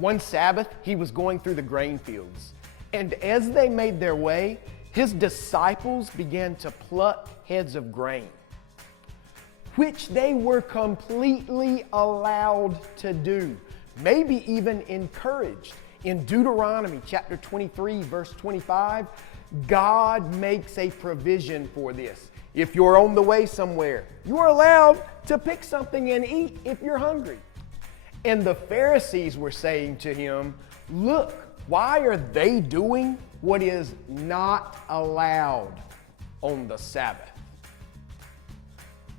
One Sabbath, he was going through the grain fields, and as they made their way, his disciples began to pluck heads of grain, which they were completely allowed to do, maybe even encouraged. In Deuteronomy chapter 23, verse 25, God makes a provision for this. If you're on the way somewhere, you're allowed to pick something and eat if you're hungry. And the Pharisees were saying to him, look, why are they doing what is not allowed on the Sabbath?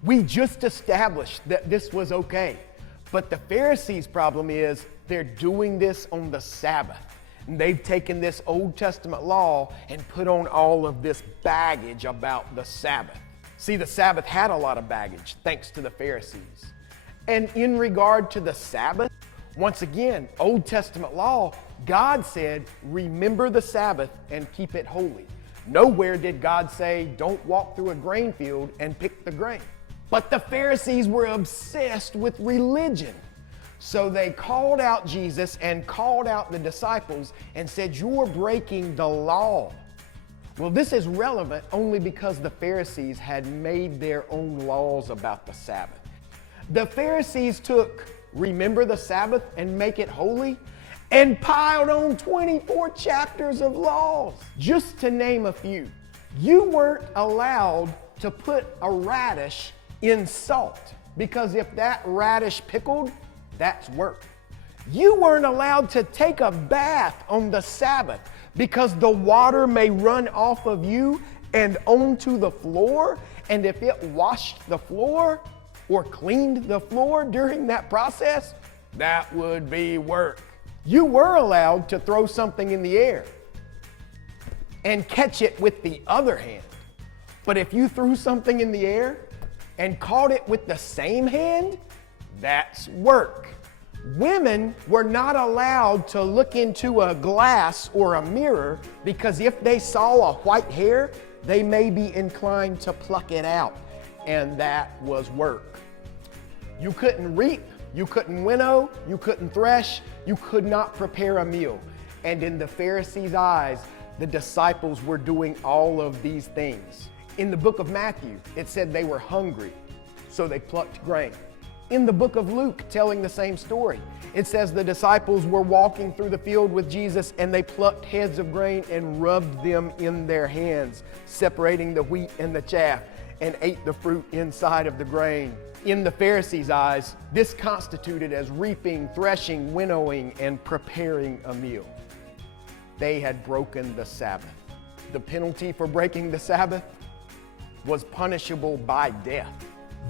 We just established that this was okay. But the Pharisees' problem is they're doing this on the Sabbath. And they've taken this Old Testament law and put on all of this baggage about the Sabbath. See, the Sabbath had a lot of baggage, thanks to the Pharisees. And in regard to the Sabbath, once again, Old Testament law, God said, remember the Sabbath and keep it holy. Nowhere did God say, don't walk through a grain field and pick the grain. But the Pharisees were obsessed with religion. So they called out Jesus and called out the disciples and said, you're breaking the law. Well, this is relevant only because the Pharisees had made their own laws about the Sabbath. The Pharisees took, remember the Sabbath and make it holy, and piled on 24 chapters of laws. Just to name a few, you weren't allowed to put a radish in salt, because if that radish pickled, that's work. You weren't allowed to take a bath on the Sabbath because the water may run off of you and onto the floor, and if it washed the floor or cleaned the floor during that process, that would be work. You were allowed to throw something in the air and catch it with the other hand. But if you threw something in the air and caught it with the same hand, that's work. Women were not allowed to look into a glass or a mirror because if they saw a white hair, they may be inclined to pluck it out, and that was work. You couldn't reap, you couldn't winnow, you couldn't thresh, you could not prepare a meal. And in the Pharisees' eyes, the disciples were doing all of these things. In the book of Matthew, it said they were hungry, so they plucked grain. In the book of Luke, telling the same story, it says the disciples were walking through the field with Jesus and they plucked heads of grain and rubbed them in their hands, separating the wheat and the chaff, and ate the fruit inside of the grain. In the Pharisees' eyes, this constituted as reaping, threshing, winnowing, and preparing a meal. They had broken the Sabbath. The penalty for breaking the Sabbath was punishable by death.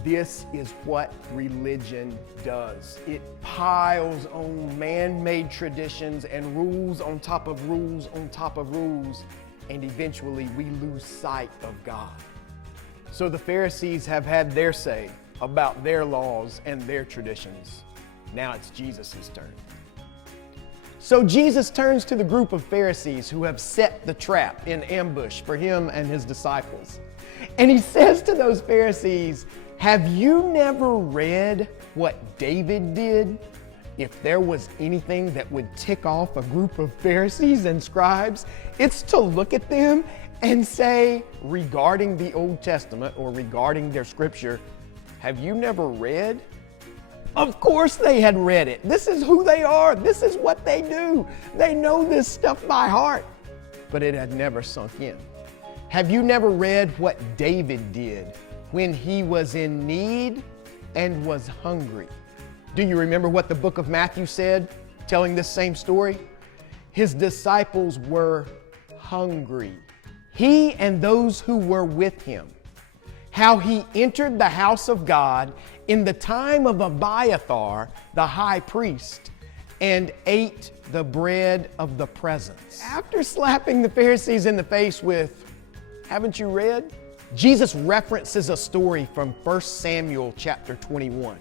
This is what religion does. It piles on man-made traditions and rules on top of rules on top of rules, and eventually we lose sight of God. So the Pharisees have had their say about their laws and their traditions. Now it's Jesus' turn. So Jesus turns to the group of Pharisees who have set the trap in ambush for him and his disciples. And he says to those Pharisees, have you never read what David did? If there was anything that would tick off a group of Pharisees and scribes, it's to look at them and say, regarding the Old Testament or regarding their scripture, have you never read? Of course they had read it. This is who they are. This is what they do. They know this stuff by heart, but it had never sunk in. Have you never read what David did when he was in need and was hungry? Do you remember what the book of Matthew said, telling this same story? His disciples were hungry. He and those who were with him. How he entered the house of God in the time of Abiathar, the high priest, and ate the bread of the presence. After slapping the Pharisees in the face with, haven't you read? Jesus references a story from 1 Samuel chapter 21.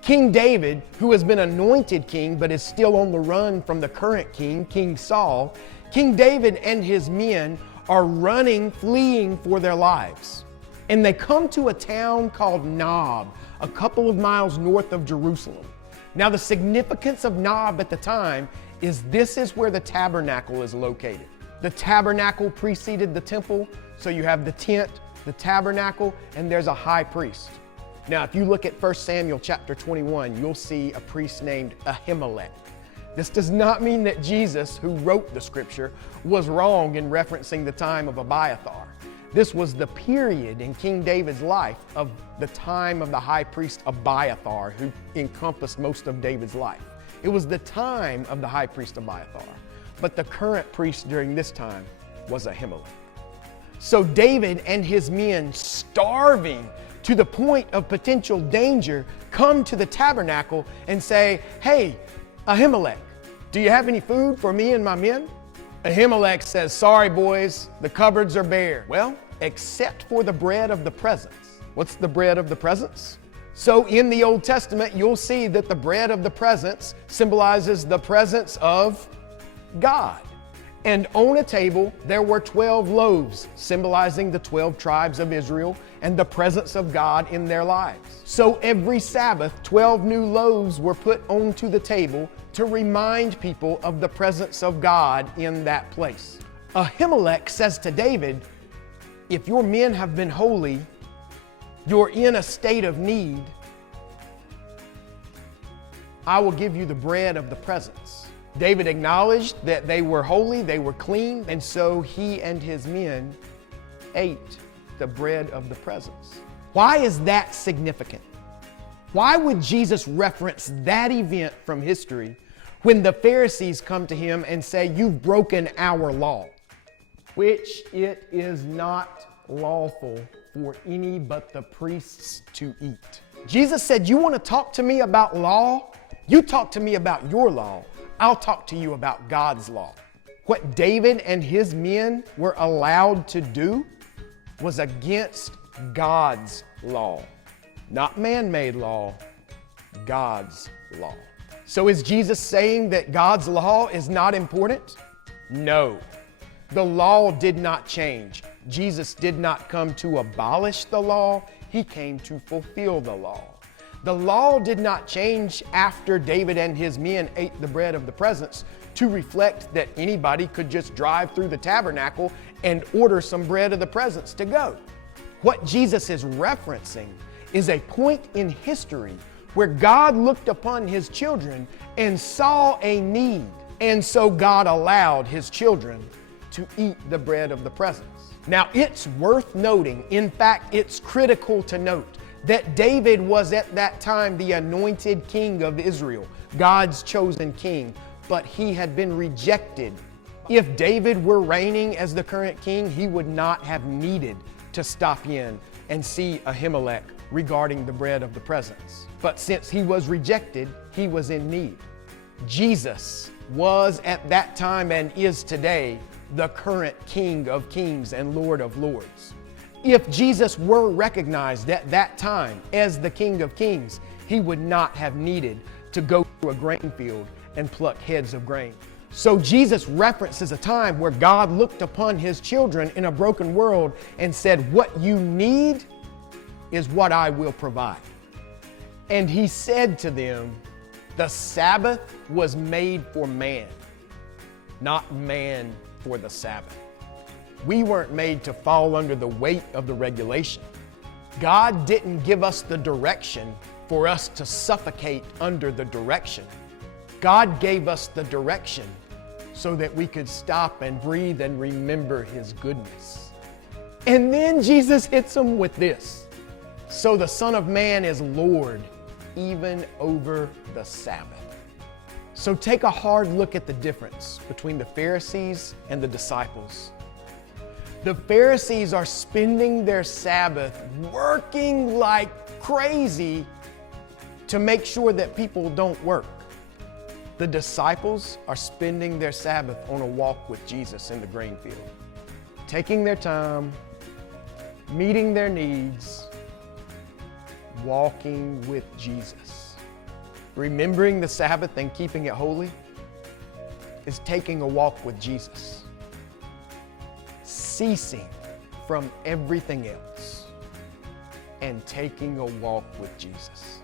King David, who has been anointed king but is still on the run from the current king, King Saul, King David and his men are running, fleeing for their lives. And they come to a town called Nob, a couple of miles north of Jerusalem. Now, the significance of Nob at the time is this is where the tabernacle is located. The tabernacle preceded the temple, so you have the tent, the tabernacle, and there's a high priest. Now, if you look at 1 Samuel chapter 21, you'll see a priest named Ahimelech. This does not mean that Jesus, who wrote the scripture, was wrong in referencing the time of Abiathar. This was the period in King David's life of the time of the high priest Abiathar, who encompassed most of David's life. It was the time of the high priest Abiathar, but the current priest during this time was Ahimelech. So David and his men, starving to the point of potential danger, come to the tabernacle and say, "Hey, Ahimelech, do you have any food for me and my men?" Ahimelech says, "Sorry, boys, the cupboards are bare." Well, except for the bread of the presence. What's the bread of the presence? So in the Old Testament, you'll see that the bread of the presence symbolizes the presence of God. And on a table, there were 12 loaves, symbolizing the 12 tribes of Israel and the presence of God in their lives. So every Sabbath, 12 new loaves were put onto the table to remind people of the presence of God in that place. Ahimelech says to David, "If your men have been holy, you're in a state of need, I will give you the bread of the presence." David acknowledged that they were holy, they were clean, and so he and his men ate the bread of the presence. Why is that significant? Why would Jesus reference that event from history when the Pharisees come to him and say, "You've broken our law," which it is not lawful for any but the priests to eat? Jesus said, "You want to talk to me about law? You talk to me about your law. I'll talk to you about God's law." What David and his men were allowed to do was against God's law. Not man-made law, God's law. So is Jesus saying that God's law is not important? No. The law did not change. Jesus did not come to abolish the law. He came to fulfill the law. The law did not change after David and his men ate the bread of the presence to reflect that anybody could just drive through the tabernacle and order some bread of the presence to go. What Jesus is referencing is a point in history where God looked upon his children and saw a need, and so God allowed his children to eat the bread of the presence. Now, it's worth noting, in fact, it's critical to note, that David was at that time the anointed king of Israel, God's chosen king, but he had been rejected. If David were reigning as the current king, he would not have needed to stop in and see Ahimelech regarding the bread of the presence. But since he was rejected, he was in need. Jesus was at that time and is today the current King of Kings and Lord of Lords. If Jesus were recognized at that time as the King of Kings, he would not have needed to go to a grain field and pluck heads of grain. So Jesus references a time where God looked upon his children in a broken world and said, "What you need is what I will provide." And he said to them, the Sabbath was made for man, not man for the Sabbath. We weren't made to fall under the weight of the regulation. God didn't give us the direction for us to suffocate under the direction. God gave us the direction so that we could stop and breathe and remember his goodness. And then Jesus hits them with this. So the Son of Man is Lord even over the Sabbath. So take a hard look at the difference between the Pharisees and the disciples. The Pharisees are spending their Sabbath working like crazy to make sure that people don't work. The disciples are spending their Sabbath on a walk with Jesus in the grain field, taking their time, meeting their needs, walking with Jesus. Remembering the Sabbath and keeping it holy is taking a walk with Jesus, ceasing from everything else and taking a walk with Jesus.